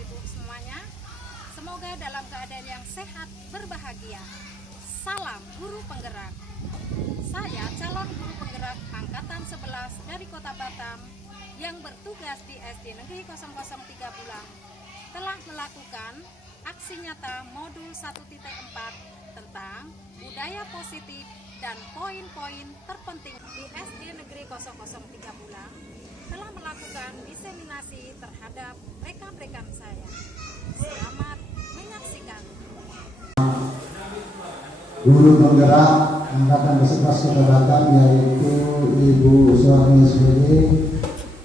Ibu semuanya. Semoga dalam keadaan yang sehat, berbahagia. Salam guru penggerak. Saya calon guru penggerak angkatan 11 dari Kota Batam yang bertugas di SD Negeri 003 Bulang telah melakukan aksi nyata modul 1.4 tentang budaya positif dan poin-poin terpenting di SD Negeri 003 Bulang telah melakukan diseminasi terhadap rekan-rekan saya. Selamat menyaksikan. Guru penggerak angkatan 11 Kota Batam yaitu Ibu Suwarni SPD.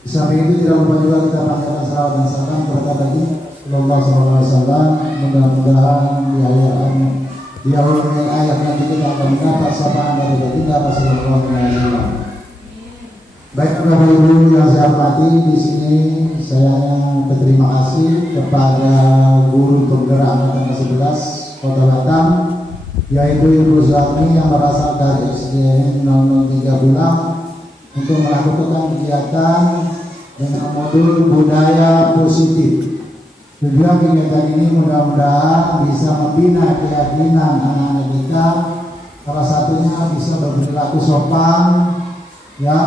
Di samping itu tidak lupa juga kita panjatkan salawat dan salam kepada Nabi Sallallahu Alaihi Wasallam. Mudah-mudahan di awal ayat nanti kita akan mendapat sapaan dari baginda Rasulullah SAW. Baik Bapak Ibu yang saya hormati, di sini saya berterima kasih kepada guru penggerak angkatan 11 Kota Batam, yaitu Ibu Suwarni yang berasal dari SD 003 Bulang untuk melakukan kegiatan dengan modul budaya positif. Tujuan kegiatan ini mudah-mudahan bisa membina keyakinan anak-anak kita, salah satunya bisa berperilaku sopan, ya,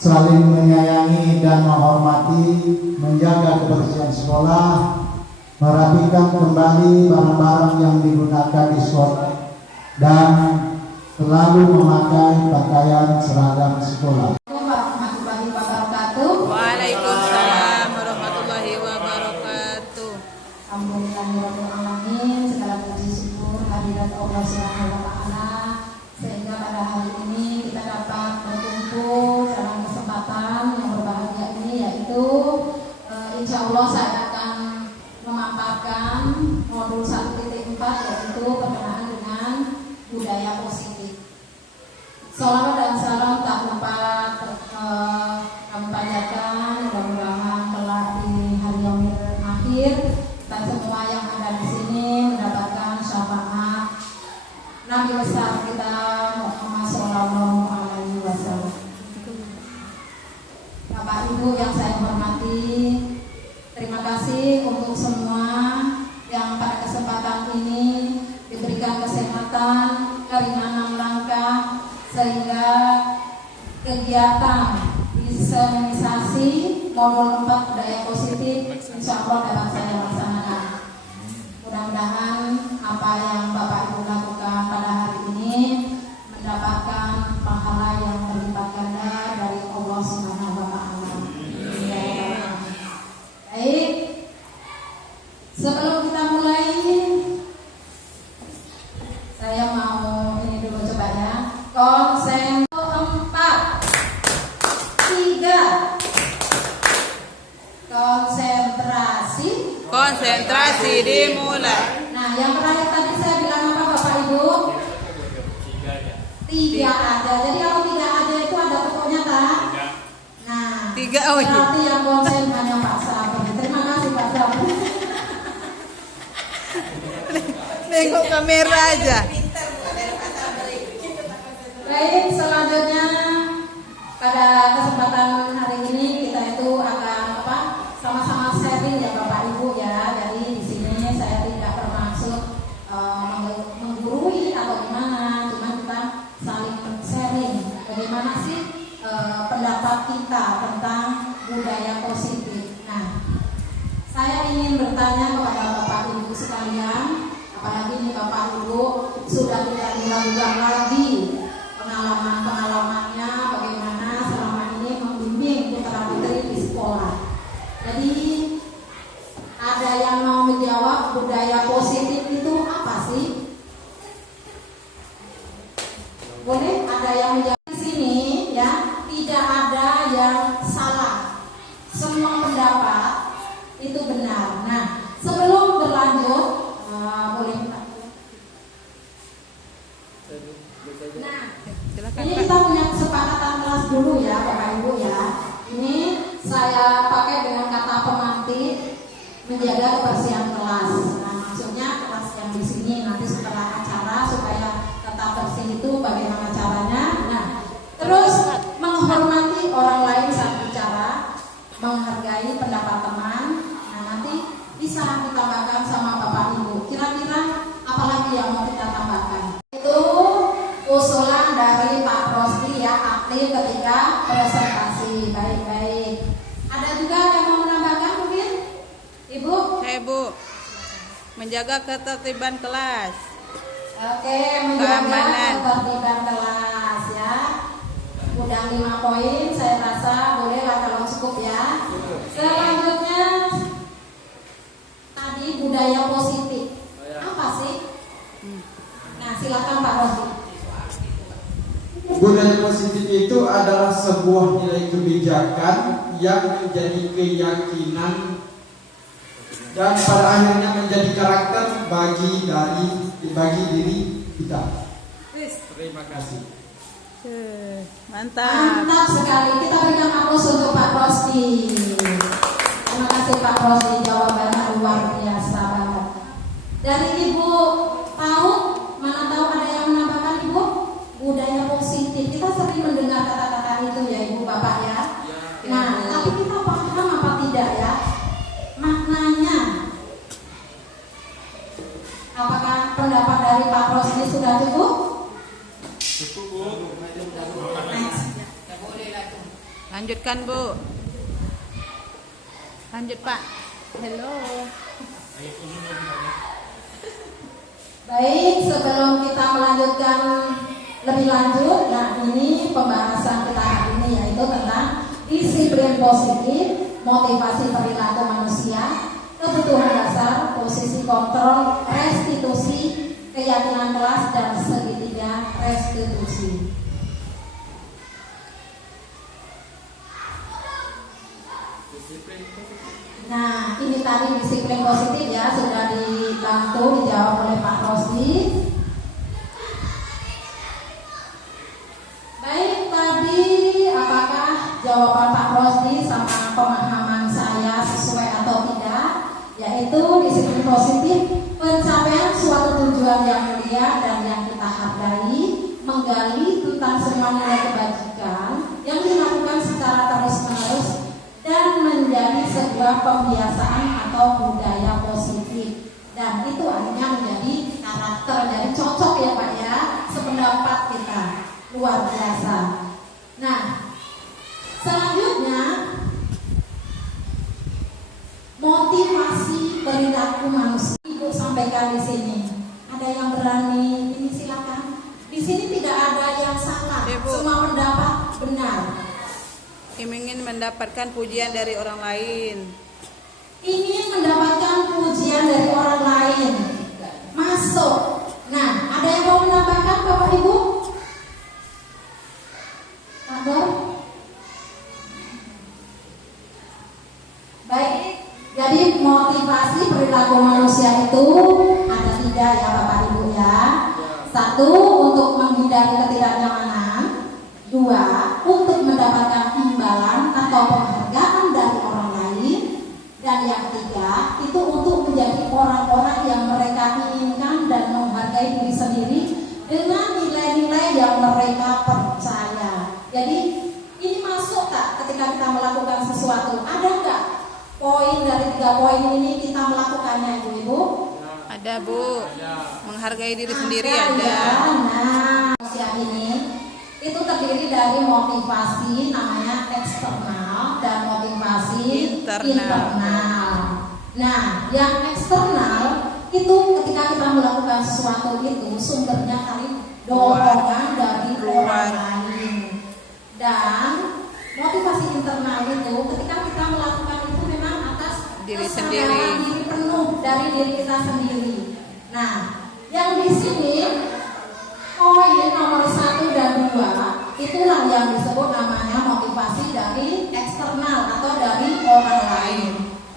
saling menyayangi dan menghormati, menjaga kebersihan sekolah, merapikan kembali barang-barang yang digunakan di sekolah, dan selalu memakai pakaian seragam sekolah. Waalaikumsalam warahmatullahi wabarakatuh. Alhamdulillahirrahmanirrahim. Segala puji syukur hadirat Allah Subhanahu wa taala sehingga pada hari ini kita dapat berkumpul dalam kesempatan yang berbahagia ini, yaitu insya Allah saya akan memaparkan modul 1.4 yaitu berkenaan dengan budaya positif. Salawat dan salam tak lupa kami panjatkan, mudah-mudahan kelak di hari yang akhir kita semua yang ada di sini mendapatkan syafaat Nabi besar kita Muhammad Sallallahu Alaihi Wasallam. Bapak Ibu yang saya hormati, terima kasih untuk semua yang pada kesempatan ini diberikan kesehatan, keringanan langkah, sehingga kegiatan diseminasi modul 4 budaya positif insya Allah dapat saya laksanakan. Mudah-mudahan apa yang Bapak Ibu lakukan pada hari ini mendapatkan pahala yang berlipat ganda dari Allah Subhanahu wa taala. Baik, sebelum kita mulai, saya mau ini dulu coba ya. Konsen 4 3 Konsentrasi dimulai. Nah, yang terakhir tadi saya bilang apa Bapak Ibu? 3 aja. Jadi kalau 3 aja itu ada pokoknya tak? Nah, 3 oh iya. berarti yang konsen hanya Pak Sabri. Terima kasih Pak Sabri. Nengok kamera aja. Baik, selanjutnya pada kesempatan hari ini kita itu akan sama-sama sharing ya Bapak Ibu ya. Jadi di sini saya tidak bermaksud menggurui atau gimana, cuma kita saling sharing bagaimana sih pendapat kita tentang budaya positif. Nah, saya ingin bertanya kepada Bapak Ibu sekalian, apalagi ini Bapak Ibu sudah tidak diragukan lagi pengalaman-pengalamannya bagaimana selama ini membimbing putra putri di sekolah. Jadi ada yang mau menjawab budaya positif itu apa sih? Boleh ada yang menjawab di sini ya, tidak ada yang salah. Semua pendapat itu benar. Nah, sebelum berlanjut boleh. Nah, ini kita punya kesepakatan kelas dulu ya Bapak Ibu ya. Ini saya pakai dengan kata pemantik menjaga kebersihan kelas. Nah, maksudnya kelas yang di sini nanti setelah acara supaya tetap bersih itu bagaimana caranya. Nah, terus menghormati orang lain saat bicara, menghargai pendapat teman. Nah, aktif ketika presentasi. Baik-baik. Ada juga yang mau menambahkan mungkin? Ibu? Bu, menjaga ketertiban kelas. Oke, menjaga Keamanan. ketertiban kelas ya. Udah 5 poin, saya rasa bolehlah kalau cukup ya. Selanjutnya tadi budaya positif. Apa sih? Nah, silakan Pak Rosdi. Budaya positif itu adalah sebuah nilai kebijakan yang menjadi keyakinan dan pada akhirnya menjadi karakter bagi diri kita. Terima kasih. Mantap. Mantap sekali. Kita berikan aplaus untuk Pak Rosdi. Terima kasih Pak Rosdi, jawabannya luar biasa banget. Dari Ibu Paut, mana tahu ada yang menambahkan Ibu? Budaya positif. Kita sering mendengar kata-kata itu ya Ibu Bapak ya. Nah, tapi kita paham apa tidak ya? Maknanya. Apakah pendapat dari Pak Rosdi sudah cukup? Lanjutkan Bu. Lanjut Pak. Hello. Baik, sebelum kita melanjutkan lebih lanjut, nah ini pembahasan kita hari ini yaitu tentang disiplin positif, motivasi perilaku manusia, kebutuhan dasar, posisi kontrol, restitusi, keyakinan kelas, dan segitiga restitusi. Nah, ini tadi disiplin positif ya, sudah dibantu dijawab oleh Pak Rosdi. Baik, tadi apakah jawaban Pak Rosdi sama pemahaman saya sesuai atau tidak? Yaitu disiplin positif, pencapaian suatu tujuan yang mulia dan yang kita hargai, menggali tentang semua nilai kebajikan yang dilakukan secara terus-menerus dan menjadi sebuah pembiasaan atau budaya positif, dan itu akhirnya menjadi karakter. Jadi cocok ya Pak ya, sependapat kita, luar biasa. Nah, selanjutnya motivasi perilaku manusia. Ibu sampaikan di sini. Ada yang berani? Ini silakan. Di sini tidak ada yang salah. Ibu. Semua pendapat benar. Ingin mendapatkan pujian dari orang lain. Ingin mendapatkan pujian dari orang lain. Masuk. Nah, ada yang mau menambahkan Bapak Ibu? Ada? Baik. Jadi motivasi perilaku manusia itu ada 3 ya Bapak Ibu ya. 1, untuk menghindari ketidaknyamanan. 2, untuk mendapatkan imbalan atau penghargaan dari orang lain. Dan yang 3, itu untuk menjadi orang-orang yang mereka inginkan dan menghargai diri sendiri dengan nilai-nilai yang mereka percaya. Jadi ini masuk tak ketika kita melakukan sesuatu? Ada enggak poin dari 3 poin ini kita melakukannya Ibu-Ibu? Ada Bu. Menghargai diri sendiri Ya. ada. Nah, usia ini itu terdiri dari motivasi namanya eksternal dan motivasi internal. Nah, yang eksternal itu ketika kita melakukan sesuatu itu sumbernya kali dorongan dari orang lain. Dan motivasi internal itu ketika kita melakukan itu memang atas Diri kesadaran sendiri. diri penuh dari diri kita sendiri. Nah, yang di sini poin nomor 1 dan 2 itulah yang disebut namanya motivasi dari eksternal atau dari orang lain.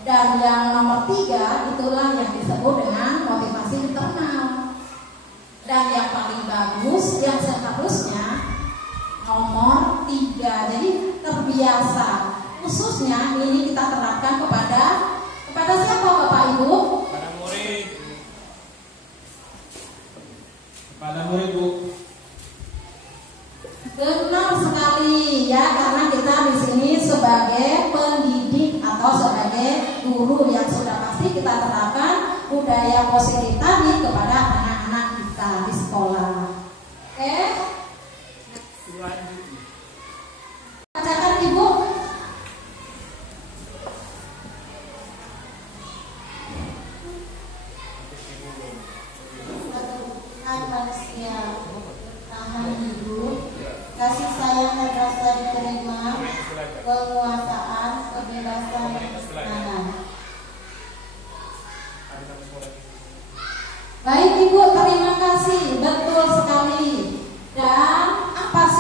Dan yang nomor 3 itulah yang disebut dengan motivasi internal. Dan yang paling bagus yang seharusnya nomor 3. Jadi terbiasa. Khususnya ini kita terapkan kepada siapa Bapak Ibu? Pada murid. Pada murid Bu. Benar sekali ya, karena kita di sini sebagai pendidik atau sebagai guru yang sudah pasti kita terapkan budaya positif tadi kepada anak-anak kita di sekolah. Oke?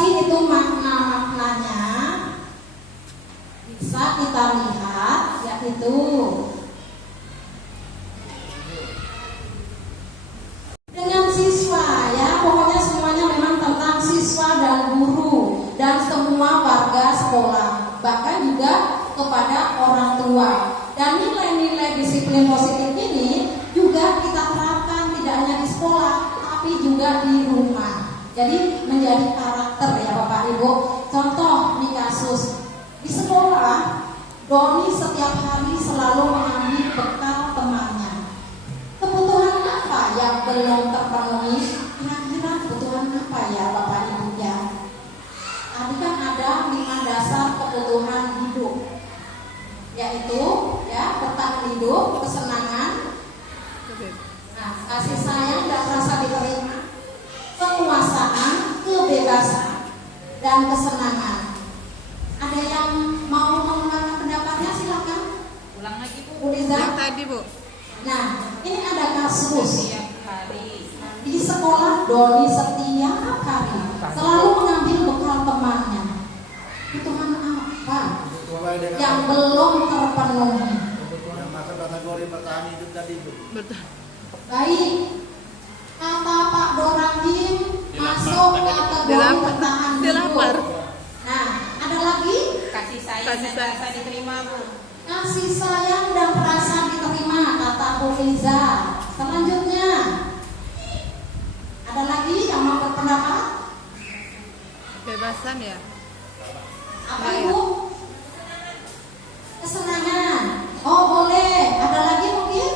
sih itu makna-maknanya bisa kita lihat, yaitu dengan siswa ya, pokoknya semuanya memang tentang siswa dan guru dan semua warga sekolah, bahkan juga kepada orang tua. Dan nilai-nilai disiplin positif ini juga kita terapkan tidak hanya di sekolah, tapi juga di rumah. Jadi menjadi karakter ya Bapak Ibu. Contoh di kasus di sekolah, Doni setiap hari selalu mengambil bekal temannya. Kebutuhan apa yang belum terpenuhi? Kira-kira kebutuhan apa ya Bapak Ibu ya? Tadi kan ada 5 dasar kebutuhan hidup, yaitu ya bertahan hidup, kesenangan, nah, kasih sayang dan rasa diterima, penguasaan, kebebasan, dan kesenangan. Ada yang mau mengungkapkan pendapatnya, silakan. Ulang lagi Bu. Bu Liza. Yang tadi Bu. Nah, ini ada kasus Setiap hari. di sekolah. Doni setiap hari selalu mengambil bekal temannya. Kebutuhan apa yang belum terpenuhi? Yang masuk kategori bertahan hidup tadi Bu. Betul. Baik, kata Pak Dorangim masuk kategori bertahan hidup. Dilapar. Nah, ada lagi Kasih sayang dan rasa diterima Bu. kasih sayang dan rasa diterima, kata Bu Liza. Selanjutnya, ada lagi yang mau berpendapat? Bebasan ya. Apa Ibu? Kesenangan. Oh boleh. Ada lagi mungkin?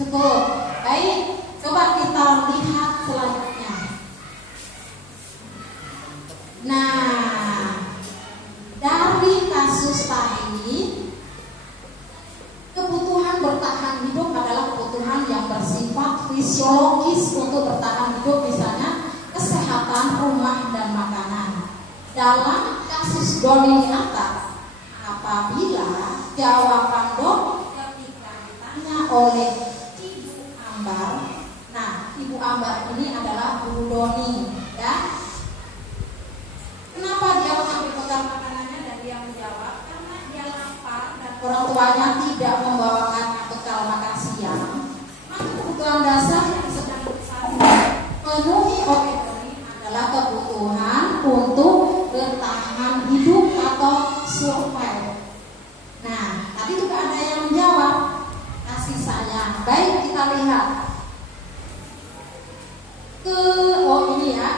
Cukup. Baik. Coba kita lihat selanjutnya. Nah, dari kasus tadi, kebutuhan bertahan hidup adalah kebutuhan yang bersifat fisiologis untuk bertahan hidup, misalnya kesehatan, rumah, dan makanan. Dalam kasus Doni di atas, apabila jawaban Doni ketika ditanya oleh Ibu Ambar, nah Ibu Ambar ini adalah guru Doni, ya. Kenapa dia mengambil bekal makanannya dan dia menjawab? Karena dia lapar dan orang tuanya tidak membawakan bekal makan siang. Maka kebutuhan dasar yang sedang dipenuhi oleh Doni adalah kebutuhan untuk bertahan hidup atau survive. Nah, tadi juga ada yang menjawab kasih sayang. Baik, kita lihat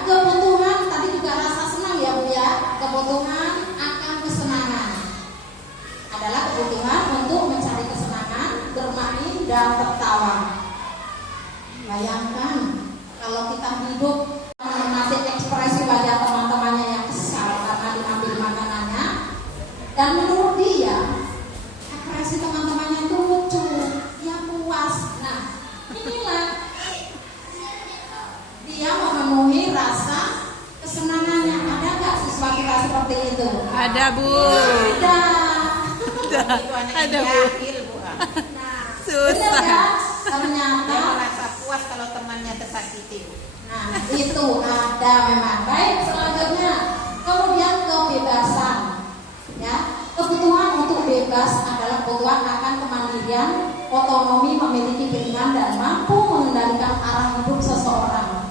kebutuhan tadi juga rasa senang ya Bu ya. Kebutuhan akan kesenangan adalah kebutuhan untuk mencari kesenangan, bermain dan tertawa. Bayangkan kalau kita hidup masih ekspresi wajah teman-temannya yang kesal karena diambil makanannya, dan menurut dia ekspresi teman-temannya itu lucu, dia puas. Nah, inilah dia memenuhi rasa kesenangannya. Ada nggak siswa kita seperti itu? Ada Bu. Ada Bu. Nah, Susah. benar kan? Ternyata merasa puas kalau temannya tersakiti. nah, itu ada memang. Baik, selanjutnya kemudian kebebasan. Ya, kebutuhan untuk bebas adalah kebutuhan akan kemandirian, otonomi, memiliki pilihan dan mampu mengendalikan arah hidup seseorang.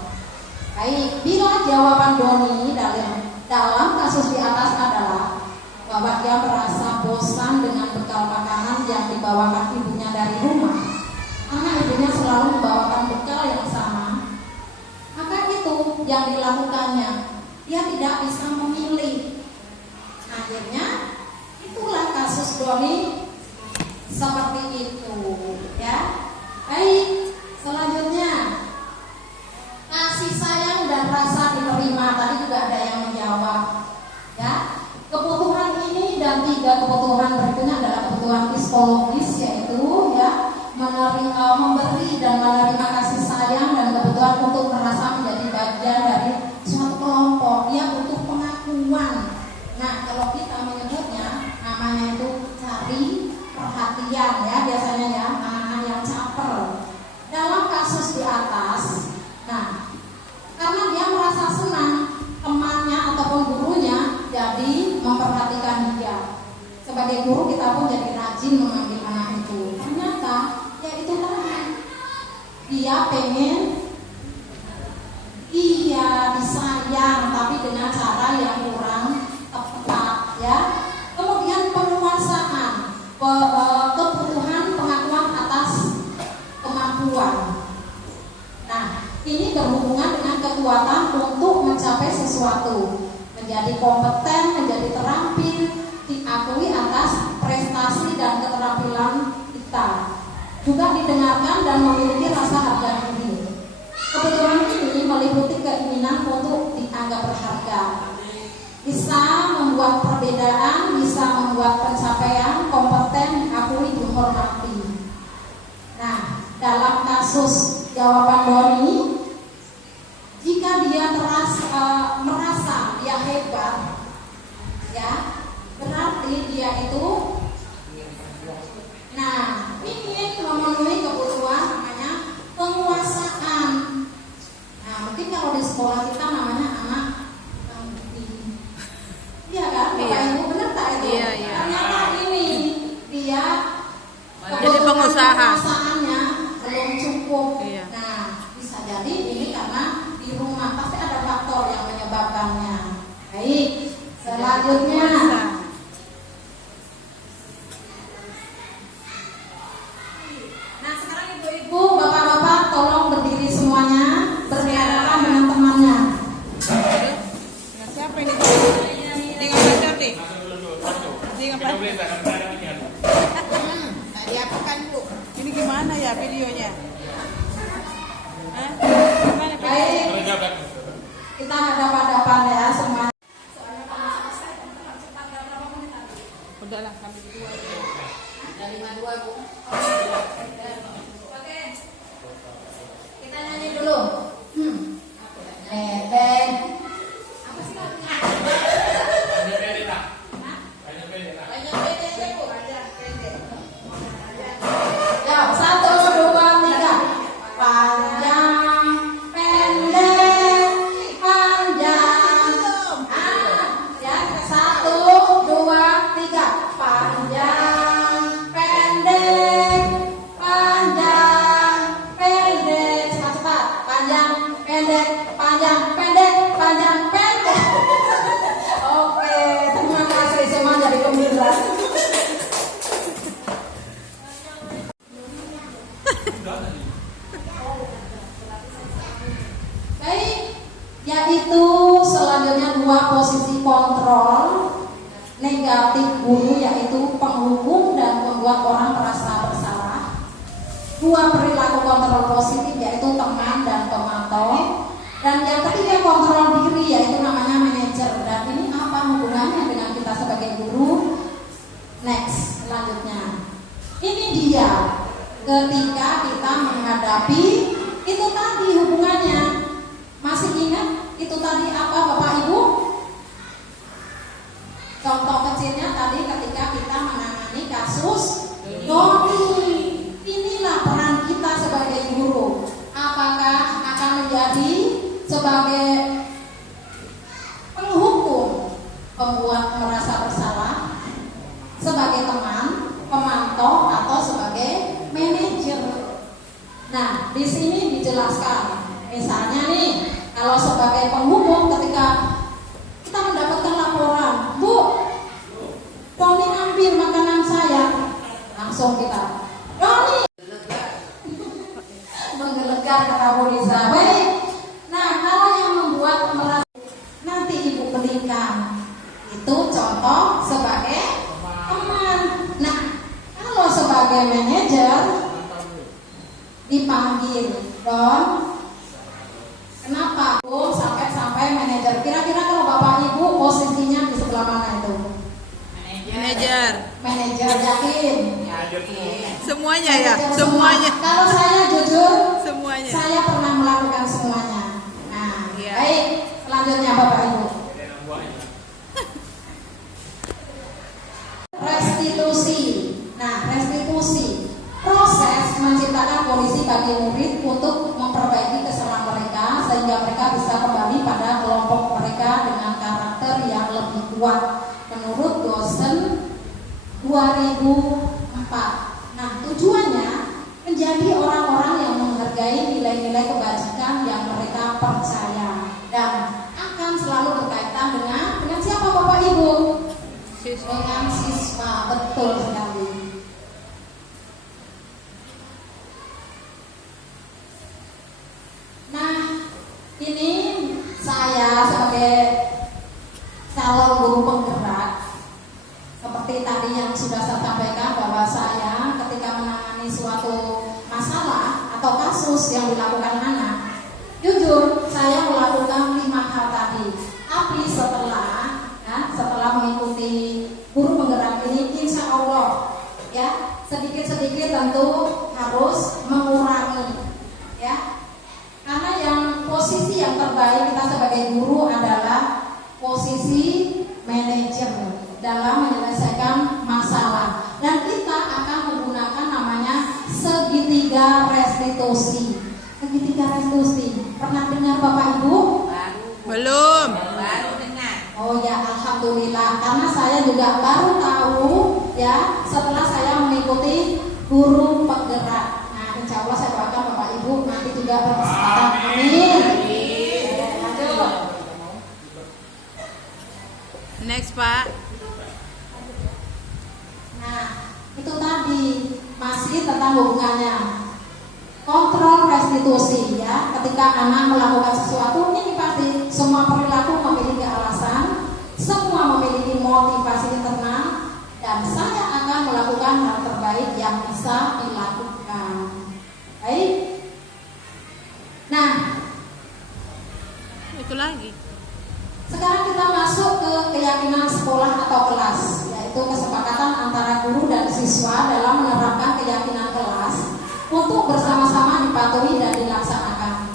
Baik, bila jawaban Doni dalam kasus di atas adalah bahwa dia merasa bosan dengan bekal makanan yang dibawakan ibunya dari rumah, karena ibunya selalu membawakan bekal yang sama, maka itu yang dilakukannya, dia tidak bisa memilih. Akhirnya itulah kasus Doni seperti itu, ya. Baik, selanjutnya kasih sayang dan rasa diterima. Tadi juga ada yang menjawab, ya. Kebutuhan ini dan 3 kebutuhan berikutnya adalah kebutuhan psikologis, yaitu ya memberi dan menerima kasih sayang, dan kebutuhan untuk merasa menjadi bagian dari suatu kelompok. Dia butuh pengakuan. Nah, kalau kita menyebutnya namanya itu cari perhatian, ya, biasanya ya anak-anak yang caper. Dalam kasus di atas, nah, karena dia merasa pun jadi rajin memanggil anak itu. Ternyata ya itu tadi, dia pengen disayang tapi dengan cara yang kurang tepat ya. Kemudian penguasaan, kebutuhan pengakuan atas kemampuan. Nah, ini berhubungan dengan kekuatan untuk mencapai sesuatu, menjadi kompeten, menjadi terampil, diakui atas prestasi dan keterampilan kita. Juga didengarkan dan memiliki rasa harga diri. Kebutuhan ini meliputi keinginan untuk dianggap berharga, bisa membuat perbedaan, bisa membuat pencapaian, kompeten, diakui, dihormati. Nah, dalam kasus jawaban Doni, jika dia merasa dia hebat, ya berarti dia itu, nah, ingin memenuhi kebutuhan namanya penguasaan. Nah, mungkin kalau di sekolah kita namanya anak bukti, iya kan, Bapak Ibu, benar tak itu? Iya. Ternyata ini dia Jadi pengusaha. penguasaannya belum cukup. Iya. Nah, bisa jadi ini karena di rumah pasti ada faktor yang menyebabkannya. Baik, selanjutnya. Nah, sekarang ibu-ibu, bapak-bapak tolong berdiri semuanya, berhadapan dengan temannya. Dengan siapa ini? Dengan pacar nih? Dengan pacar. Tak diapakan Bu. Ini gimana ya videonya? Hah? Gimana videonya? Baik, kita hadap-hadapan ya semuanya. Udahlah, sampai di dua. Dari 52 Bu. Oke, kita nyanyi dulu. Nebeng. Apa sih lagunya? Banyak beda Bu. Ya, 1, 2, 3. Panjang, pendek, panjang. Ya, 1, 2, 3. Panjang, pendek, panjang, pendek. Cepat-cepat. Panjang, pendek, panjang, pendek, panjang, pendek. Oke, terima kasih semua jadi gembira. Baik, yaitu selanjutnya dua posisi kontrol negatif guru, yaitu penghukum dan membuat orang merasa bersalah. Dua perilaku kontrol positif, yaitu teman dan pemantau. Dan yang ketiga kontrol diri, yaitu namanya manajer. Dan ini apa hubungannya dengan kita sebagai guru? Next, selanjutnya. Ini dia ketika kita menghadapi itu tadi hubungannya. Masih ingat itu tadi apa Bapak Ibu? Contoh kecilnya tadi ketika kita menangani kasus Doni. Inilah peran kita sebagai guru. Apakah akan menjadi sebagai penghukum, pembuat merasa bersalah, sebagai teman, pemantau, atau sebagai manajer? Nah, di sini dijelaskan. Misalnya nih, kalau sebagai penghukum ketika kita mendapatkan laporan, Bu, Doni ambil makanan saya, langsung kita, Doni, menggelegar kata Bu Nisa. Baik. Nah, kalau yang membuat merasa, nanti Ibu berikan itu contoh sebagai teman. Nah, kalau sebagai manajer dipanggil, Don, kenapa Bu sampai manajer? Kira-kira kalau Bapak Ibu posisinya di sebelah mana itu? Manajer. Manajer, yakin? Semuanya ya, Manajer semuanya. semua. Kalau saya jujur, Semuanya. saya pernah melakukan semuanya. Nah, Iya. baik, selanjutnya Bapak Ibu. Restitusi. Nah, restitusi proses menciptakan kondisi bagi murid untuk memperbaiki kesalahan mereka sehingga mereka bisa kembali pada kelompok mereka dengan karakter yang lebih kuat. Menurut dosen 2000 selalu berkaitan dengan siapa Bapak Ibu? Siswa. Dengan siswa, betul sekali. Nah, ini saya sebagai calon guru penggerak, seperti tadi yang sudah saya sampaikan bahwa saya ketika menangani suatu masalah atau kasus yang dilakukan anak, jujur saya melakukan 5 hal tadi. Tapi setelah mengikuti guru penggerak ini, insya Allah ya sedikit-sedikit tentu harus mengurangi ya. Karena yang posisi yang terbaik kita sebagai guru adalah posisi manajer dalam menyelesaikan masalah, dan kita akan menggunakan namanya segitiga restitusi. Segitiga restitusi, pernah dengar Bapak Ibu? Belum. Oh ya, alhamdulillah, karena saya juga baru tahu ya setelah saya mengikuti guru penggerak. Nah, insya Allah saya doakan Bapak Ibu nanti juga berkesempatan. Amin. Lanjut. Next, Pak. Nah, itu tadi masih tentang hubungannya. Kontrol restitusi ya. Ketika anak melakukan sesuatu, ini pasti semua perilaku memiliki alasan, semua memiliki motivasi internal, dan saya akan melakukan hal terbaik yang bisa dilakukan. Baik. Nah, Itu lagi. sekarang kita masuk ke keyakinan sekolah atau kelas, yaitu kesepakatan antara guru dan siswa dalam menerapkan keyakinan kelas untuk bersama-sama dipatuhi dan dilaksanakan.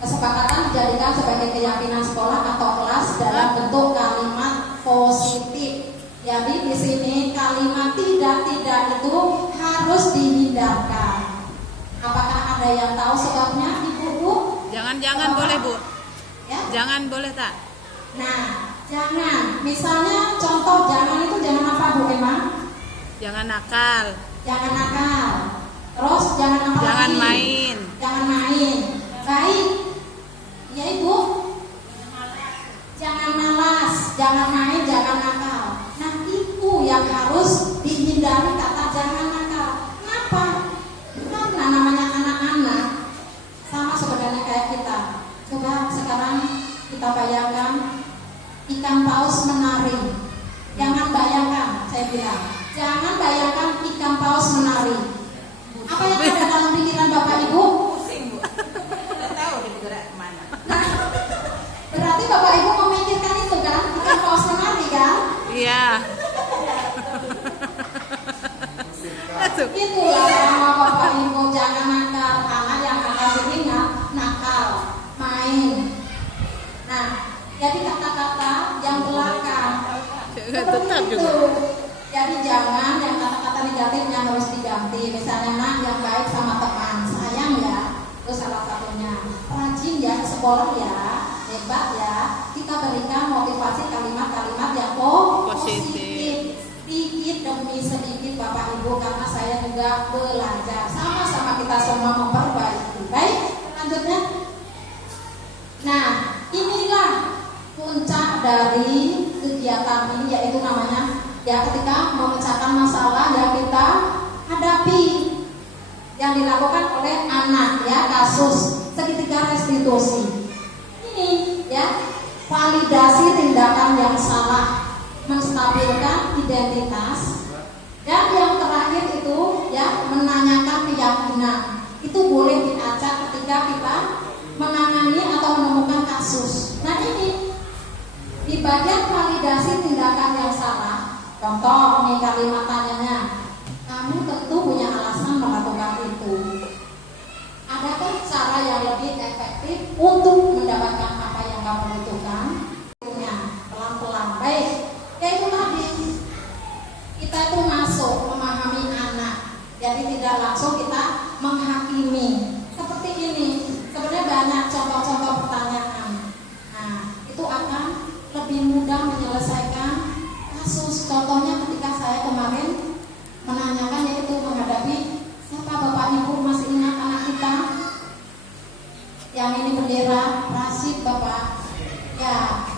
Kesepakatan dijadikan sebagai keyakinan sekolah atau kelas dalam bentuk kalimat positif. Jadi di sini kalimat tidak itu harus dihindarkan. Apakah ada yang tahu sebabnya, Ibu? Jangan boleh, Bu. Ya? Jangan boleh, tak? Nah, jangan. Misalnya contoh jangan itu jangan apa, Bu Emma? Jangan nakal. Jangan nakal. Terus jangan apa Jangan lagi? main. Jangan main. Baik. Ya Ibu. Jangan malas, jangan main, jangan nakal. Nah, itu yang harus dihindari, kata jangan nakal. Kenapa? Karena namanya anak-anak sama sebenarnya kayak kita. Coba sekarang kita bayangkan ikan paus menari. Jangan bayangkan, saya bilang, jangan bayangkan ikan paus menari. Apa yang ada dalam pikiran Bapak Ibu? Pusing, Bu. Tidak tahu dia bergerak kemana. Nah, berarti Bapak Ibu memikirkan itu kan, ikan paus menari kan? Iya. Itulah sama Bapak Ibu, jangan nakal. Anak yang akan diingat nakal, main. Nah, jadi kata-kata yang belakang Tetap itu. juga. Jadi jangan yang kata-kata negatifnya harus diganti. Misalnya nak yang baik sama teman, sayang ya. Itu salah satunya. Rajin ya ke sekolah ya, hebat ya. Kita berikan motivasi kalimat-kalimat yang positif. Sedikit demi sedikit Bapak Ibu, karena saya juga belajar. Sama-sama kita semua memperbaiki. Baik, lanjutnya. Nah, inilah puncak dari kegiatan ini, yaitu namanya ya ketika memecahkan masalah yang kita hadapi yang dilakukan oleh anak ya, kasus segitiga restitusi ini ya, validasi tindakan yang salah, menstabilkan identitas, dan yang terakhir itu ya menanyakan keyakinan. Itu boleh diacak ketika kita menangani atau menemukan kasus. Nah, ini di bagian validasi tindakan yang salah, contoh nih kalimat tanyanya, kamu tentu punya alasan melakukan itu. Adakah cara yang lebih efektif untuk mendapatkan apa yang kamu butuhkan? Pelan-pelan. Baik, yaitu tadi kita itu masuk memahami anak, jadi tidak langsung kita menghakimi. Seperti ini, sebenarnya banyak contoh-contoh pertanyaan. Nah, itu akan lebih mudah menyelesaikan kasus. Contohnya ketika saya kemarin menanyakan, yaitu menghadapi siapa Bapak Ibu masih ingat anak kita yang ini bendera Rasid Bapak? Ya,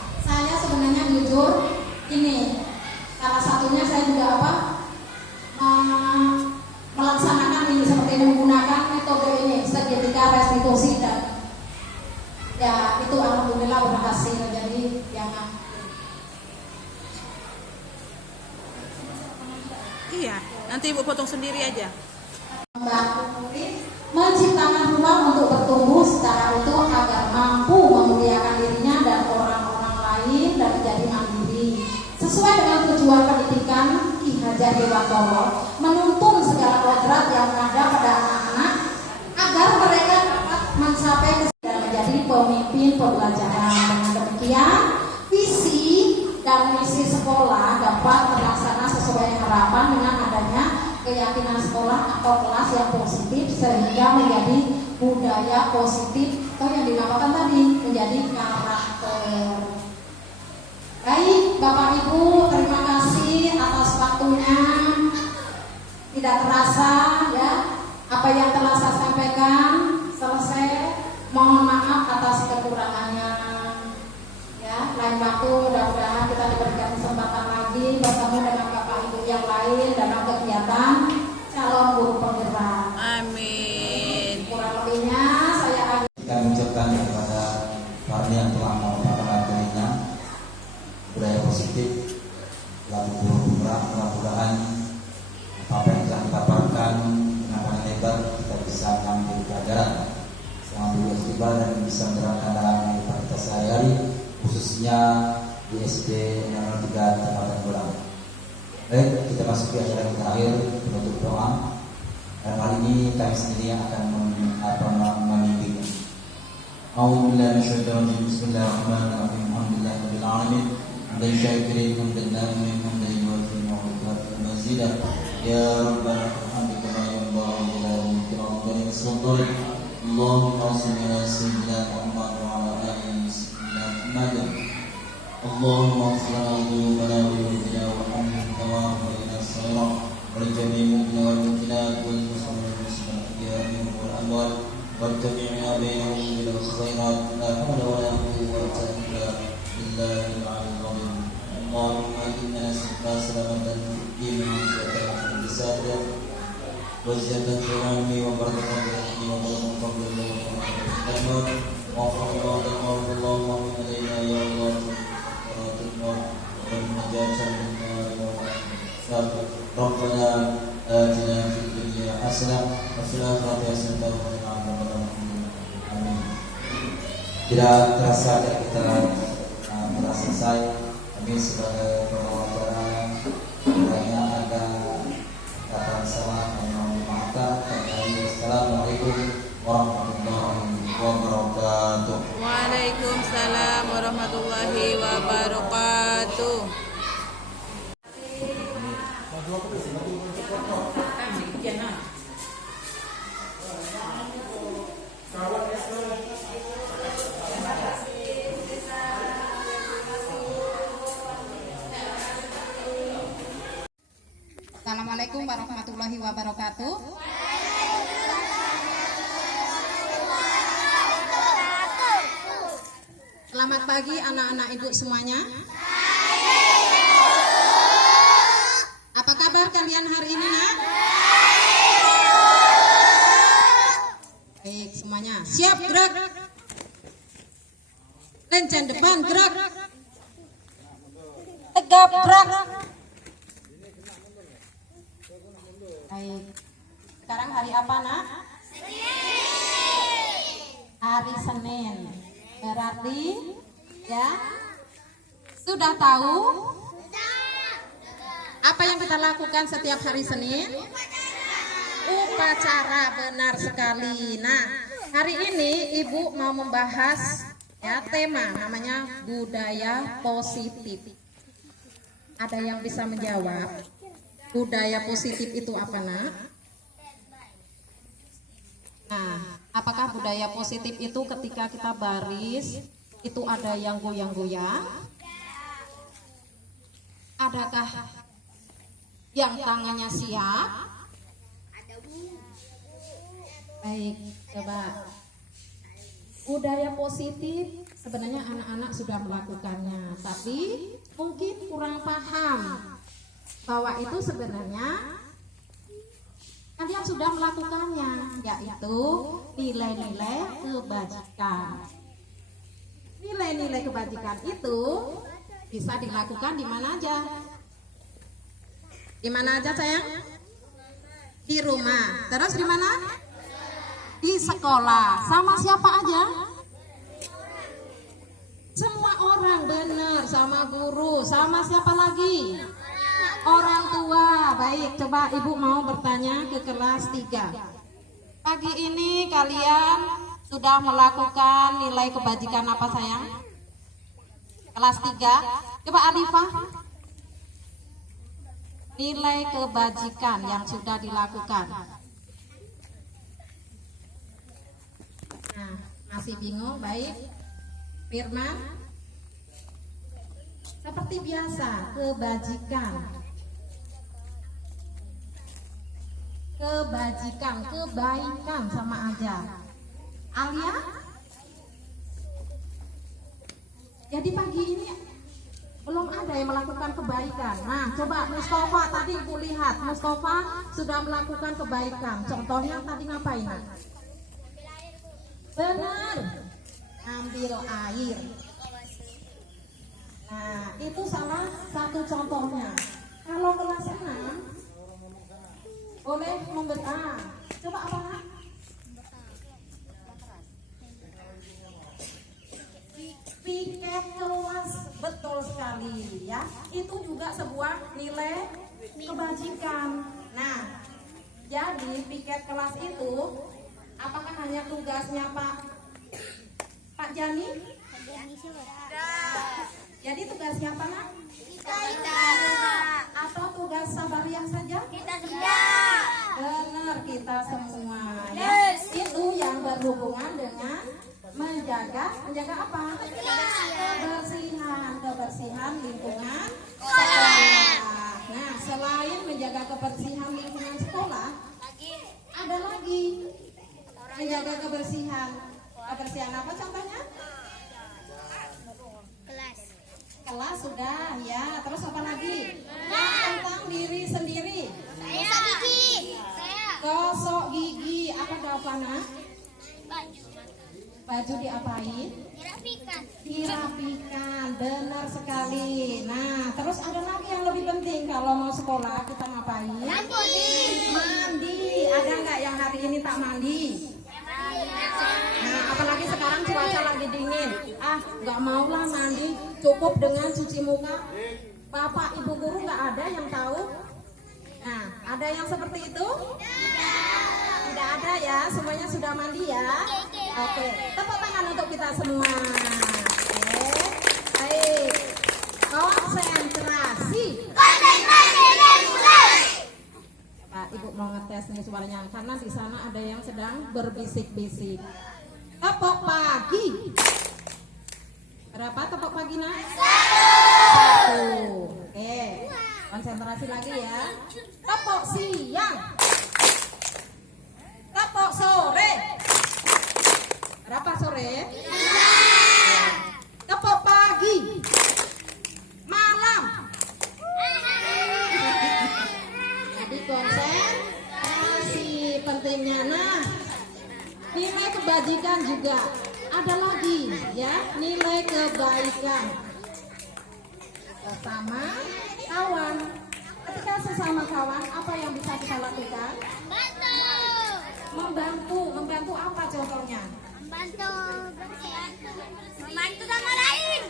Nanti Ibu potong sendiri aja. membantu murid menciptakan ruang untuk bertumbuh secara utuh agar mampu memuliakan dirinya dan orang-orang lain dan menjadi mandiri. Sesuai dengan tujuan pendidikan Ki Hajar Dewantoro menuntun segala kodrat yang ada pada anak-anak agar mereka dapat mencapai dan menjadi pemimpin pembelajaran. Dengan demikian, visi dan misi sekolah dapat terlaksana sesuai harapan dengan adanya keyakinan sekolah atau kelas yang positif sehingga menjadi budaya positif atau yang dinamakan tadi menjadi karakter. Baik, Bapak Ibu, terima kasih atas waktunya. Tidak terasa ya, apa yang telah saya sampaikan selesai. Mohon maaf atas kekurangannya. Ya, lain waktu mudah-mudahan kita diberikan kesempatan lagi bertemu dengan Bapak Ibu yang lain dalam kegiatan calon guru penggerak. Amin. Kurang lebihnya saya Kita mengucapkan kepada para yang telah merupakan materinya budaya positif lalu guru penggerak, mudah-mudahan apa yang telah kita dapatkan dengan panjang lebar kita bisa mengambil pelajaran, mengambil istighfar dan bisa menerapkan dalam kehidupan kita sehari-hari, khususnya di SD Negeri 3 Tempatan Bolang. Baik, kita masuk ke acara yang terakhir penutup doa. Dan kali ini kami sendiri yang akan memimpinnya. A'udzubillahi minasyaitonir rajim. Bismillahirrahmanirrahim. Alhamdulillahirabbil alamin. Hamdan syakirin hamdan na'imin hamdan yuwaffi ni'matahu mazidah. Ya Rabbana hamdika kama yanbaghi li jalali sultanik. Allahumma shalli ala sayyidina Muhammad wa ala ali sayyidina Muhammad. Allahumma ighfir lana dhunubana wa dhunubana warhamna wa qina as-sirat wal jami'u wal mu'minat wal muslimin wal muslimat wal amwat wattabi'na bainahum bil khairat la hawla wa la quwwata illa billahil 'aliyyil 'azim. Allahumma inna nas'aluka salamatan fid din wa ta'afan bisadr wa ziyadatan fil 'ilmi wa barakatan fil rizqi wa barakatan fil amwal wa rahmatan Allahumma alaina ya Allah ربنا آتنا في الدنيا حسنة وفي الآخرة حسنة وقنا عذاب النار. Amin. Tidak terasa kita telah selesai. Kami sebagai pembawa acara kiranya ada kata salah dan memaafkan. Assalamualaikum warahmatullahi wabarakatuh. Waalaikumsalam warahmatullahi wabarakatuh. Assalamualaikum warahmatullahi wabarakatuh. Selamat pagi anak-anak ibu semuanya. Apa kabar kalian hari ini, Nak? Baik semuanya. Siap gerak. Lencen depan gerak. Tegap gerak. Baik. Sekarang hari apa, Nak? Hari Senin. Berarti ya sudah tahu apa yang kita lakukan setiap hari Senin? Upacara, benar sekali. Nah, hari ini Ibu mau membahas ya tema namanya budaya positif. Ada yang bisa menjawab budaya positif itu apa, Nak? Nah, apakah budaya positif itu ketika kita baris itu ada yang goyang-goyang? Adakah yang tangannya siap? Baik, coba. Budaya positif sebenarnya anak-anak sudah melakukannya, tapi mungkin kurang paham bahwa itu sebenarnya kalian sudah melakukannya, yaitu nilai-nilai kebajikan. Nilai-nilai kebajikan itu bisa dilakukan di mana aja? Di mana aja, sayang? Di rumah. Terus di mana? Di sekolah. Sama siapa aja? Semua orang, benar. Sama guru. Sama siapa lagi? Orang tua. Baik, coba ibu mau bertanya ke kelas 3. Pagi ini kalian sudah melakukan nilai kebajikan apa sayang? Kelas 3. Coba Alifah. Nilai kebajikan yang sudah dilakukan. Nah, masih bingung? Baik. Firman. Seperti biasa, kebajikan. Kebajikan, kebaikan sama aja. Alia? Jadi pagi ini belum ada yang melakukan kebaikan. Nah, coba Mustafa tadi ibu lihat, Mustafa sudah melakukan kebaikan. Contohnya tadi ngapain? Benar, ambil air. Nah, itu salah satu contohnya. Kalau kelas 6 boleh membetah. Coba apa? Piket kelas, betul sekali ya. Itu juga sebuah nilai kebajikan. Nah, jadi piket kelas itu apakah hanya tugasnya Pak Jani? Jadi tugas siapa nak? Kita. Atau tugas Sabariah saja? Kita semua. Benar, kita semua. Yes. Ya. Itu yang berhubungan dengan menjaga apa? Kebersihan lingkungan sekolah. Nah, selain menjaga kebersihan lingkungan sekolah, ada lagi menjaga kebersihan. Kebersihan apa contohnya? Kelas sudah ya. Terus apa lagi? Tentang diri sendiri. Gosok gigi. Gosok gigi. Apa jawabannya? Baju diapain? Dirapikan. Benar sekali. Nah, terus ada lagi yang lebih penting. Kalau mau sekolah kita ngapain? Mandi. Ada nggak yang hari ini tak mandi? Nah, apalagi sekarang cuaca lagi dingin. Nggak maulah mandi. Cukup dengan cuci muka. Bapak ibu guru nggak ada yang tahu? Nah, ada yang seperti itu? Tidak ada ya. Semuanya sudah mandi ya. Oke, tepuk tangan untuk kita semua. Oke, baik. Konsentrasi. Pak, ibu mau ngetes nih suaranya karena di sana ada yang sedang berbisik-bisik. Tepuk pagi. Berapa tepuk pagi nak? 1. Oke, konsentrasi lagi ya. Tepuk siang. Tepuk sore. Berapa sore? Tepuk pagi. Malam. Jadi konsentrasi pentingnya. Nah, nilai kebajikan juga ada lagi ya, nilai kebaikan bersama kawan. Ketika sesama kawan, apa yang bisa kita lakukan? Membantu apa contohnya? Membantu sama lain.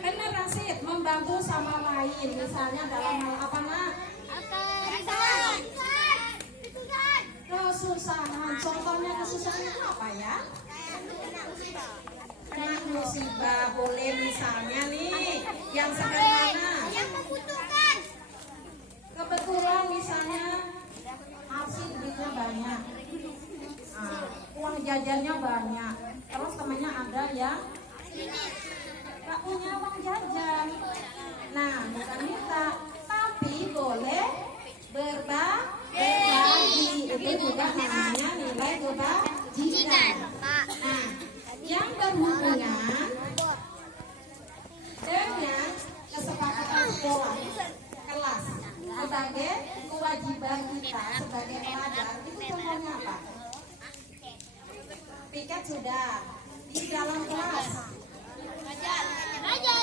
Benar Rasid, membantu sama lain. Misalnya dalam hal apa nak? Kesusahan. Contohnya kesusahan itu apa ya? Kena musibah. Boleh misalnya nih yang sederhana. Yang membutuhkan. Kebetulan misalnya Arsi duitnya banyak, uang jajannya banyak, terus temennya ada yang gak punya uang jajan. Nah, bukan minta, tapi boleh berbagi. Itu juga namanya nilai kebajikan. Nah, yang berhubungan dengan kesepakatan sekolah kelas sebagai kewajiban kita sebagai pelajar, itu contohnya apa? Piket sudah di dalam kelas.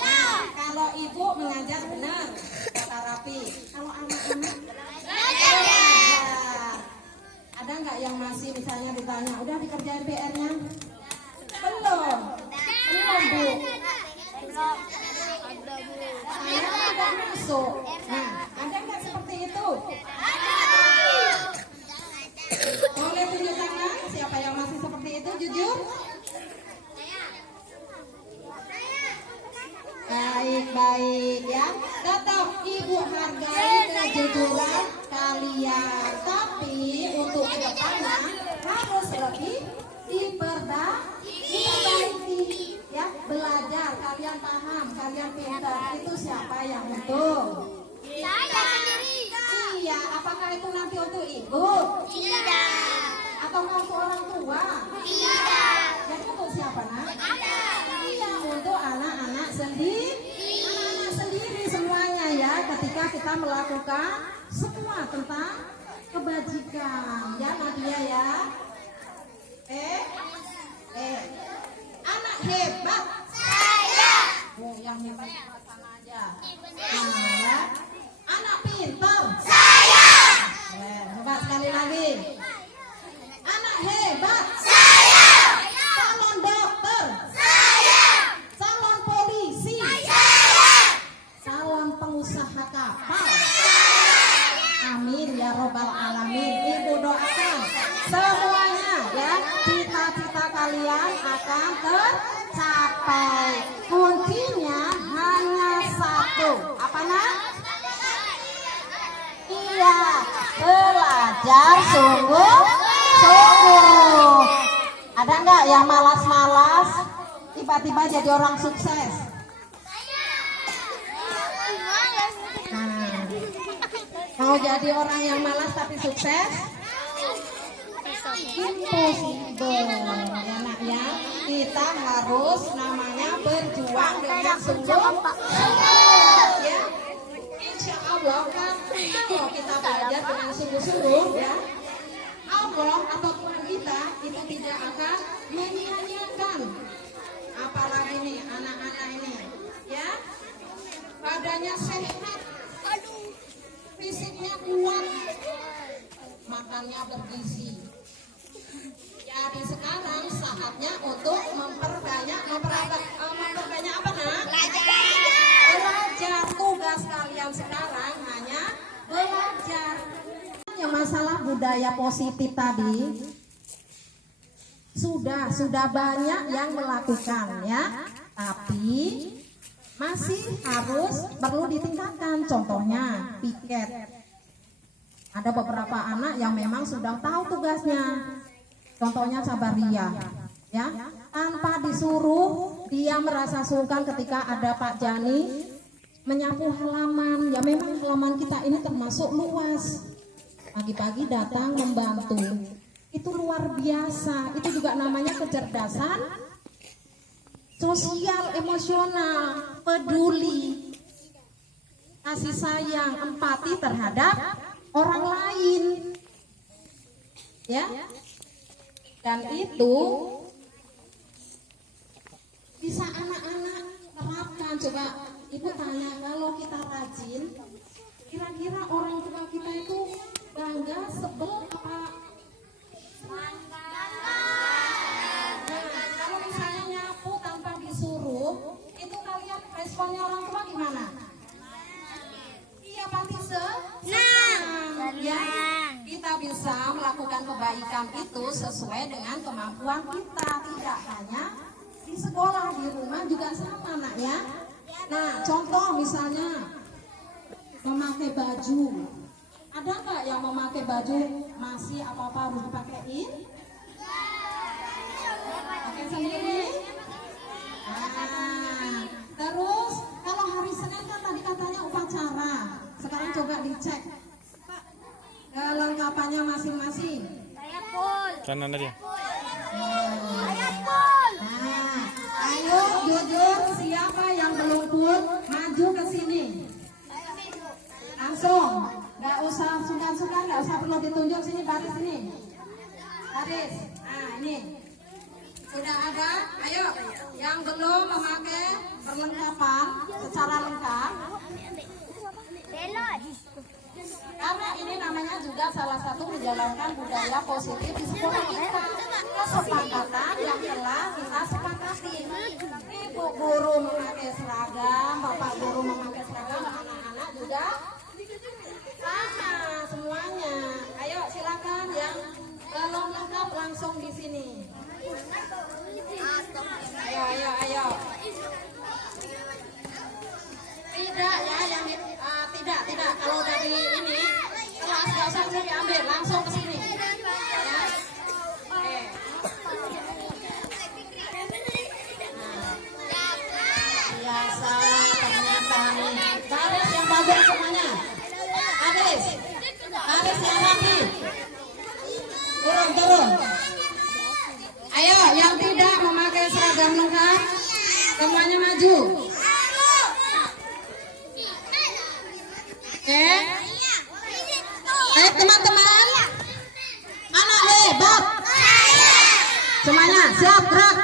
Nah, kalau ibu mengajar benar, kata rapi. Kalau anak-anak belajar. biasanya ditanya, udah dikerjain PR-nya? Belum. Belum, Bu. Saya nggak masuk. Nah, ada nggak seperti itu? Boleh tunjuk tangan, siapa yang masih seperti itu, jujur? Baik ya. Tetap Ibu hargai kejujuran kalian, tapi untuk kedepannya harus lebih diperbaiki ya. Belajar, kalian paham, kalian pintar, itu siapa yang untung? Saya sendiri. Iya, apakah itu nanti untuk ibu? Tidak. Ataukah untuk orang tua? Tidak. Jadi untuk siapa, nak? Ada. Iya, untuk anak-anak sendiri. Anak-anak sendiri semuanya ya, ketika kita melakukan semua tentang kebajikan. Ya, Nadia ya. Anak hebat. Saya. Oh, yang hebat sana aja. Nah, ya. Anak pintar. Saya. Coba sekali lagi. Anak hebat. Saya. Calon dokter. Saya. Calon polisi. Saya. Calon pengusaha kapal. Amin ya robbal alamin. Ibu doakan semuanya ya, cita-cita kalian akan tercapai. Kuncinya hanya satu. Apa, nak? Iya, belajar sungguh-sungguh. Ada nggak yang malas-malas tiba-tiba jadi orang sukses? Nah, mau jadi orang yang malas tapi sukses? Impossible ya, nak ya. Kita harus namanya berjuang dengan sungguh-sungguh ya. Insya Allah kan kalau kita belajar dengan sungguh-sungguh ya, Allah atau Tuhan kita itu tidak akan menyia-nyiakan. Apalagi nih anak-anak ini ya, badannya sehat, fisiknya kuat, makannya bergizi. Jadi sekarang saatnya untuk memperbanyak apa, nak? Belajar. Tugas kalian sekarang hanya belajar. Yang masalah budaya positif tadi sudah banyak yang melakukan ya, tapi masih perlu ditingkatkan. Contohnya piket. Ada beberapa anak yang memang sudah tahu tugasnya. Contohnya Sabaria, ya, tanpa disuruh dia merasa sungkan ketika ada Pak Jani menyapu halaman. Ya memang halaman kita ini termasuk luas. Pagi-pagi datang membantu, itu luar biasa. Itu juga namanya kecerdasan sosial, emosional, peduli, kasih sayang, empati terhadap orang lain, ya. Dan itu bisa anak-anak terapkan. Coba ibu tanya, kalau kita rajin, kira-kira orang tua kita itu bangga, sebel apa? Nah, kalau misalnya nyapu tanpa disuruh, itu kalian responnya orang tua gimana? Iya, pasti senang. Ya, kita bisa melakukan kebaikan itu sesuai dengan kemampuan kita, tidak hanya di sekolah, di rumah juga sama, nak ya. Nah, contoh misalnya memakai baju. Ada nggak yang memakai baju masih apa-apa harus dipakein? Pakai sendiri? Nah, terus kalau hari Senin kan tadi katanya upacara. Sekarang coba dicek kelengkapannya masing-masing. Saya full. Kanan dia. Saya full. Nah, ayo jujur, siapa yang belum full maju ke sini. Langsung, nggak usah sungkan-sungkan, nggak usah perlu ditunjuk, sini baris ini. Baris. Nah, ini sudah ada. Ayo, yang belum memakai perlengkapan secara lengkap. Belot. Karena ini namanya juga salah satu menjalankan budaya positif di sekolah kita. Kesepakatan yang telah kita sepakati. Ibu guru memakai seragam, bapak guru memakai seragam, anak-anak juga sama semuanya. Ayo silakan yang belum lengkap langsung di sini. Ayo. Tidak ya, yang tidak. Kalau dari ini kelas nggak usah diambil, langsung ke sini. Ya. Oke. Biasa ternyata nih. Baris yang bagus semuanya. Baris yang rapi. Turun. Ayo, yang tidak memakai seragam lengkap, semuanya maju. Oke. Baik teman-teman. Anak hebat. Semuanya siap gerak.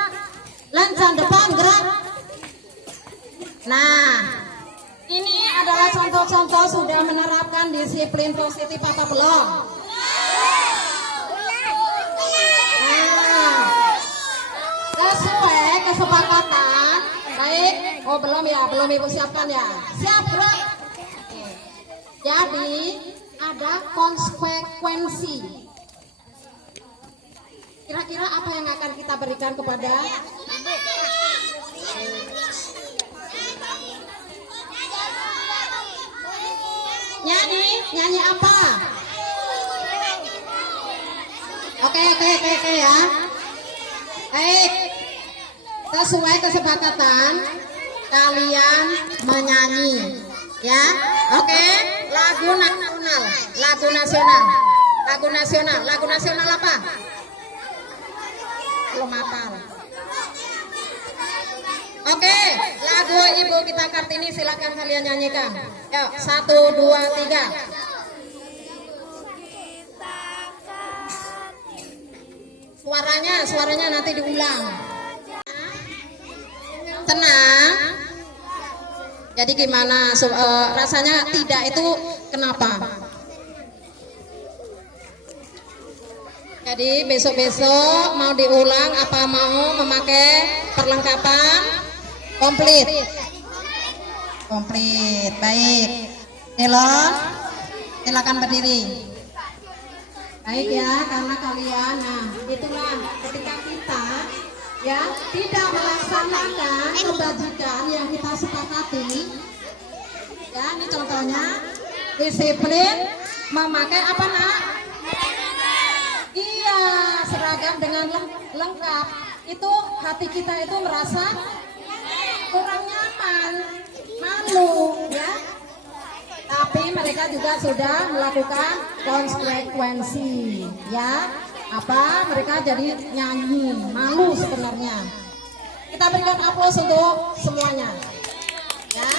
Lancang depan gerak. Nah, ini adalah contoh-contoh sudah menerapkan disiplin positif apa belum? Nah, sesuai kesepakatan. Baik. Oh belum ya, belum ibu siapkan ya. Siap gerak. Jadi ada konsekuensi. Kira-kira apa yang akan kita berikan kepada nyanyi apa? Oke ya. Baik. Sesuai kesepakatan kalian menyanyi. Ya, oke. Lagu nasional apa? Belum hafal. Oke, lagu Ibu Kita Kartini silakan kalian nyanyikan. Yuk, 1, 2, 3. Suaranya nanti diulang. Tenang. Jadi gimana rasanya tidak itu kenapa? Jadi besok-besok mau diulang apa mau memakai perlengkapan komplit? Komplit, baik. Elon, silakan berdiri. Baik ya, karena kalian, nah itulah ketika kita ya tidak melaksanakan kebajikan yang kita sepakati. Ya, ini contohnya disiplin memakai apa nak? Iya, seragam dengan lengkap. Itu hati kita itu merasa kurang nyaman, malu, ya. Tapi mereka juga sudah melakukan konsekuensi, ya. Apa? Mereka jadi nyanyi, malu sebenarnya. Kita berikan aplaus untuk semuanya. Ya.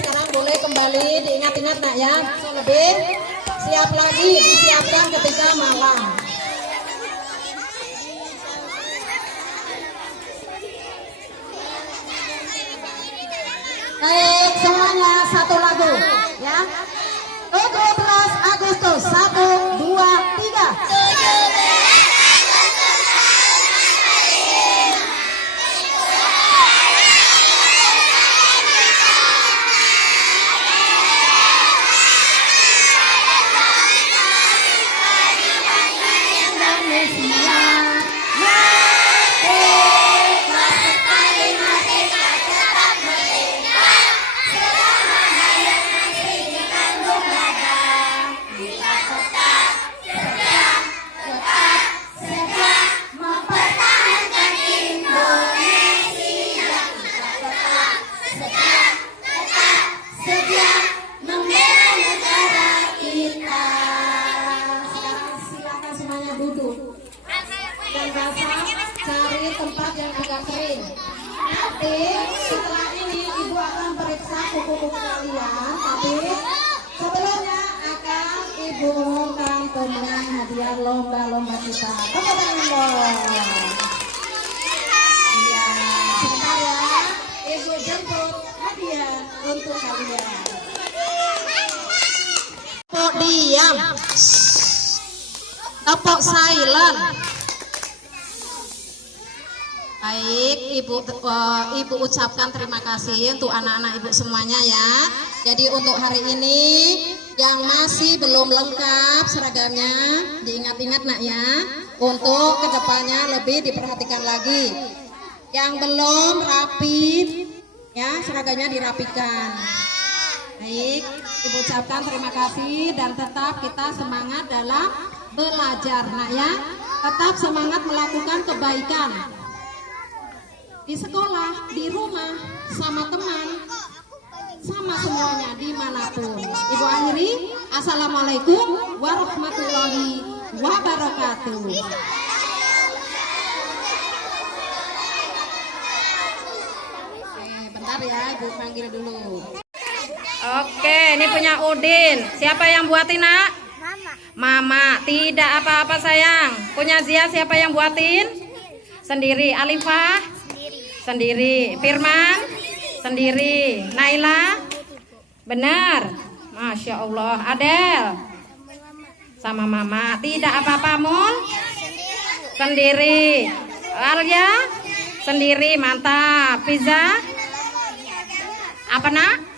Sekarang boleh kembali diingat-ingat nak ya. Lebih siap lagi disiapkan ketika malam. Baik, semuanya satu lagu ya. 17 Agustus 1, 2, 3. Setelah ini ibu akan periksa kuku-kuku kalian, tapi sebelumnya akan ibu umumkan pemenang hadiah lomba-lomba kita. Tepuk tangan dong. Iya, sebentar ya, ibu jemput hadiah untuk kalian. Tepuk diam. Tepuk silent. Baik, Ibu ucapkan terima kasih untuk anak-anak Ibu semuanya ya. Jadi untuk hari ini yang masih belum lengkap seragamnya diingat-ingat nak ya. Untuk kedepannya lebih diperhatikan lagi. Yang belum rapi ya seragamnya dirapikan. Baik, Ibu ucapkan terima kasih dan tetap kita semangat dalam belajar nak ya. Tetap semangat melakukan kebaikan. Di sekolah, di rumah, sama teman, sama semuanya dimanapun. Ibu akhiri, Assalamualaikum warahmatullahi wabarakatuh. Bentar ya, Ibu panggil dulu. Oke, ini punya Udin. Siapa yang buatin nak? Mama. Tidak apa-apa sayang. Punya Zia siapa yang buatin? Sendiri. Alifah? Sendiri. Firman? Sendiri. Naila? Benar. Masya Allah. Adel? Sama mama. Tidak apa-apa Mun? Sendiri. Alia? Sendiri. Mantap. Fiza? Apa nak?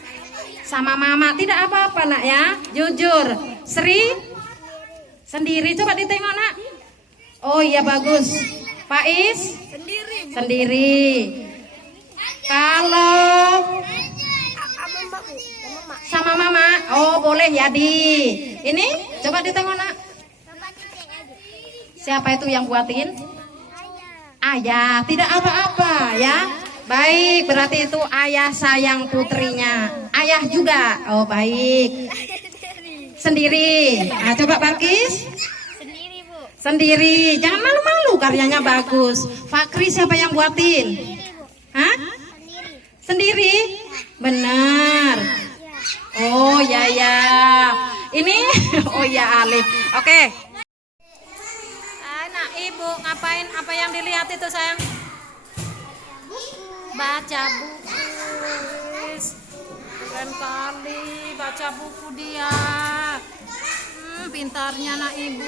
Sama mama. Tidak apa-apa nak ya. Jujur. Sri? Sendiri. Coba ditengok nak. Oh iya bagus. Faiz? Sendiri. Kalau sama mama, oh boleh ya di. Ini coba ditengok nak. Siapa itu yang buatin? Ayah. Tidak apa-apa ya. Baik, berarti itu ayah sayang putrinya. Ayah juga. Oh baik. Sendiri. Nah, coba Balkis. Sendiri, jangan malu-malu, karyanya bagus. Fakri siapa yang buatin? Hah? Sendiri? Benar. Oh ya ya. Ini oh ya Alif. Oke. Anak Ibu ngapain? Apa yang dilihat itu sayang? Baca buku. Keren kali baca buku dia. Pintarnya anak Ibu.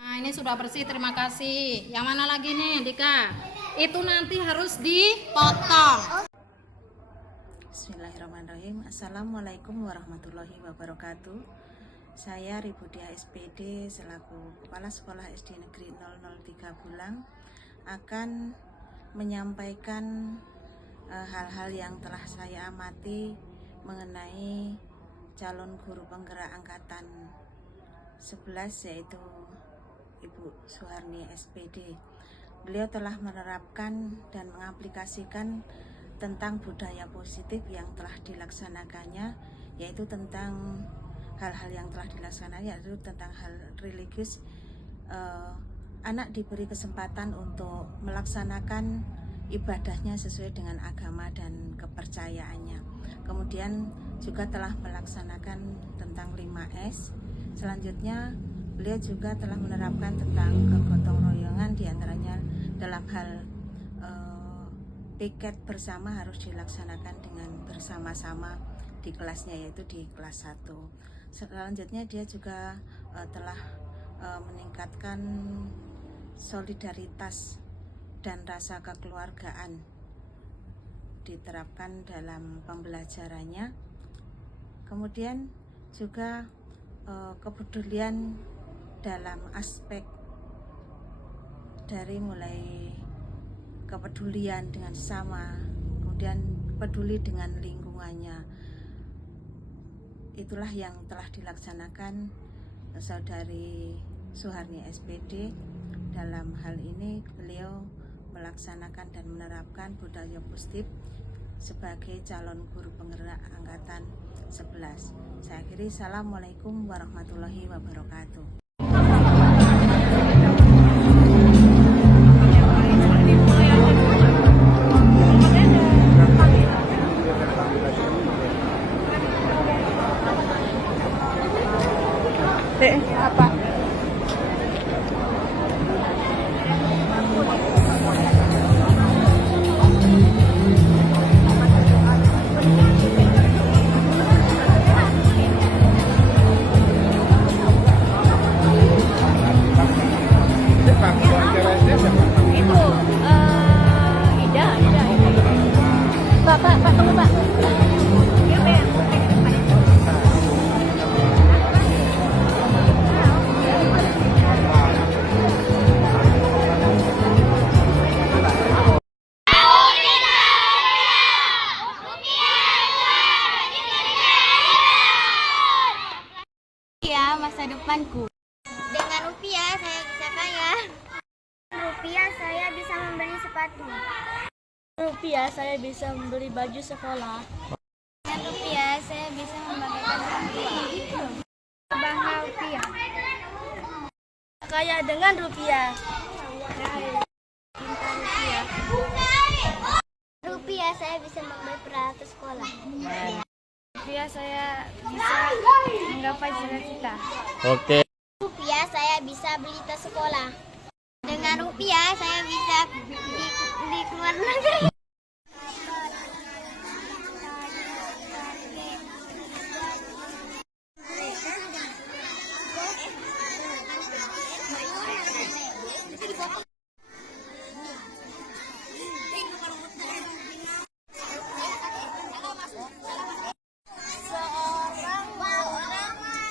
Nah ini sudah bersih, terima kasih. Yang mana lagi nih Dika? Itu nanti harus dipotong. Bismillahirrahmanirrahim. Assalamualaikum warahmatullahi wabarakatuh. Saya Ribudia SPD selaku Kepala Sekolah SD Negeri 003 Bulang akan menyampaikan hal-hal yang telah saya amati mengenai calon guru penggerak angkatan 11 yaitu Ibu Suharni SPD. Beliau telah menerapkan dan mengaplikasikan tentang budaya positif yang telah dilaksanakannya, yaitu tentang hal-hal yang telah dilaksanakan, yaitu tentang hal religius. Anak diberi kesempatan untuk melaksanakan ibadahnya sesuai dengan agama dan kepercayaannya. Kemudian juga telah melaksanakan tentang 5S. Selanjutnya beliau juga telah menerapkan tentang kegotong royongan, diantaranya dalam hal piket bersama harus dilaksanakan dengan bersama-sama di kelasnya, yaitu di kelas 1. Selanjutnya dia juga telah meningkatkan solidaritas dan rasa kekeluargaan diterapkan dalam pembelajarannya. Kemudian juga kepedulian dalam aspek dari mulai kepedulian dengan sesama, kemudian peduli dengan lingkungannya. Itulah yang telah dilaksanakan Saudari Suharni SPD. Dalam hal ini beliau melaksanakan dan menerapkan budaya positif sebagai calon guru penggerak angkatan 11. Saya akhiri, Assalamualaikum warahmatullahi wabarakatuh. Apa? masa depanku. Dengan rupiah saya bisa kaya. Rupiah saya bisa membeli sepatu. Rupiah saya bisa membeli baju sekolah. Dengan rupiah saya bisa membanggakan orang tua. Bangga rupiah. Kaya dengan rupiah. Rupiah saya bisa membeli peralatan sekolah. Rupiah saya bisa menggapai cita-cita. Oke. Rupiah saya bisa beli tas sekolah. Dengan rupiah saya bisa di luar negeri.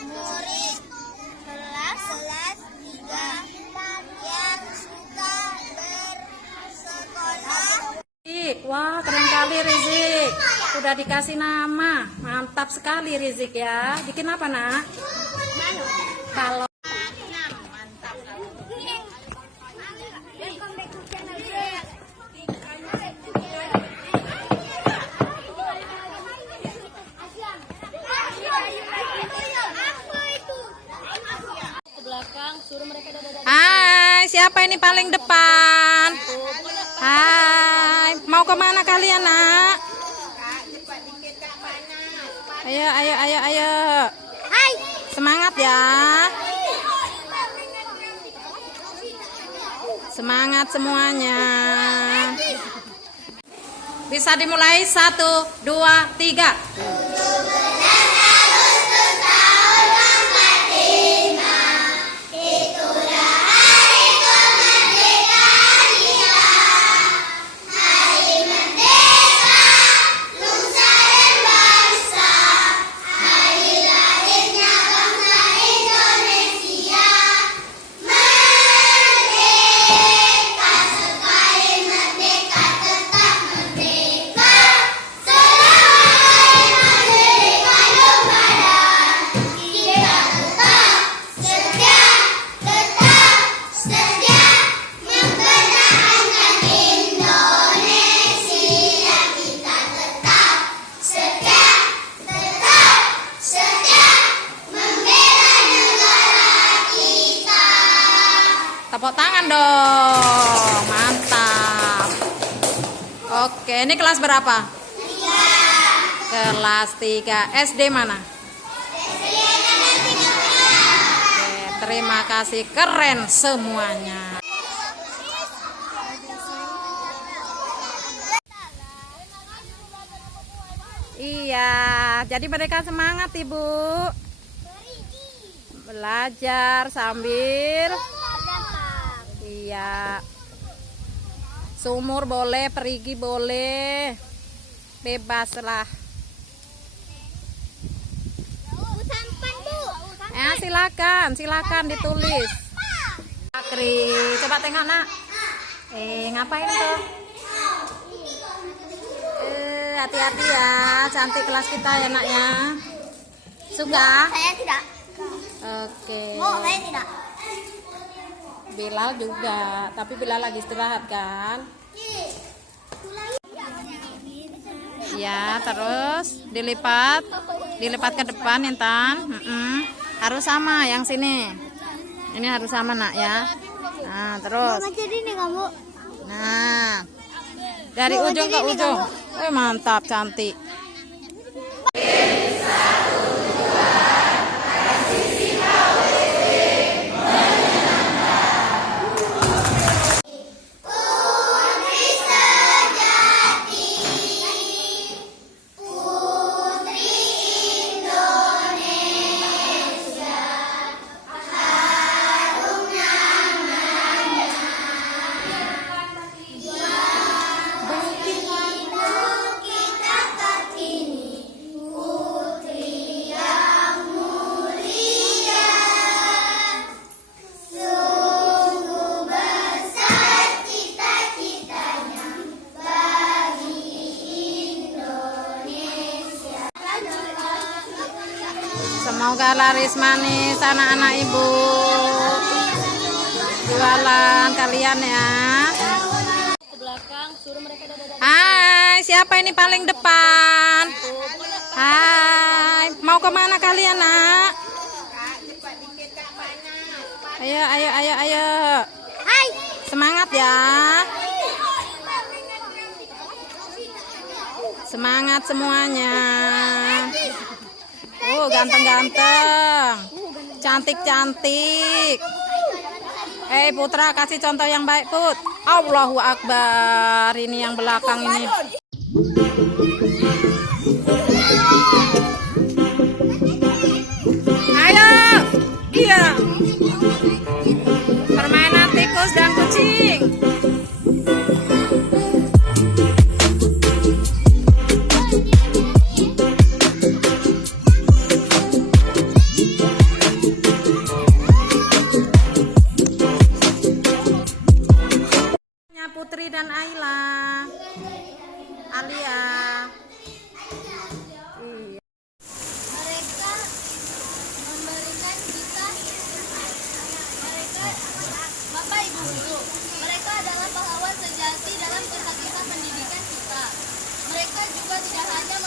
Murid kelas 3 yang suka bersekolah. Wah, keren kali Rizik. Udah dikasih nama. Mantap sekali Rizik ya. Bikin apa, Nak? Kalau Hai, siapa ini paling depan? Hai, mau kemana kalian, Nak? Ayo, ayo, ayo, ayo. Hai. Semangat ya. Semangat semuanya. Bisa dimulai 1, 2, 3. Tepuk tangan dong, mantap. Oke, ini kelas berapa? 3. Kelas 3, SD mana? Oke, terima kasih, keren semuanya. Iya, jadi mereka semangat Ibu. Belajar sambil iya, sumur boleh, perigi boleh, bebas lah. Silakan ditulis. Akri, coba tengok Nak. Ngapain tuh? Hati-hati ya, cantik kelas kita ya Nak ya. Suka? Saya tidak. Oke. Saya tidak. Bilal juga, tapi Bilal lagi istirahat kan? Ya, terus dilipat ke depan Intan. Harus sama yang sini. Ini harus sama Nak ya. Nah, terus. Jadi nih kamu. Nah, dari ujung ke ujung. Mantap, cantik. Semoga laris manis anak-anak ibu. Jualan kalian ya. Hai, siapa ini paling depan? Hai, mau kemana kalian nak? Ayo, ayo, ayo, ayo. Hai. Semangat ya. Semangat semuanya. Ganteng-ganteng. Cantik-cantik. Putra, kasih contoh yang baik, Put. Allahu Akbar. Ini yang belakang ini. Ayo. Iya. Permainan tikus dan kucing. Putri dan Ayla, Alia. Mereka memberikan kita, Bapak Ibu guru, mereka adalah pahlawan sejati dalam kisah-kisah pendidikan kita. Mereka juga tidak hanya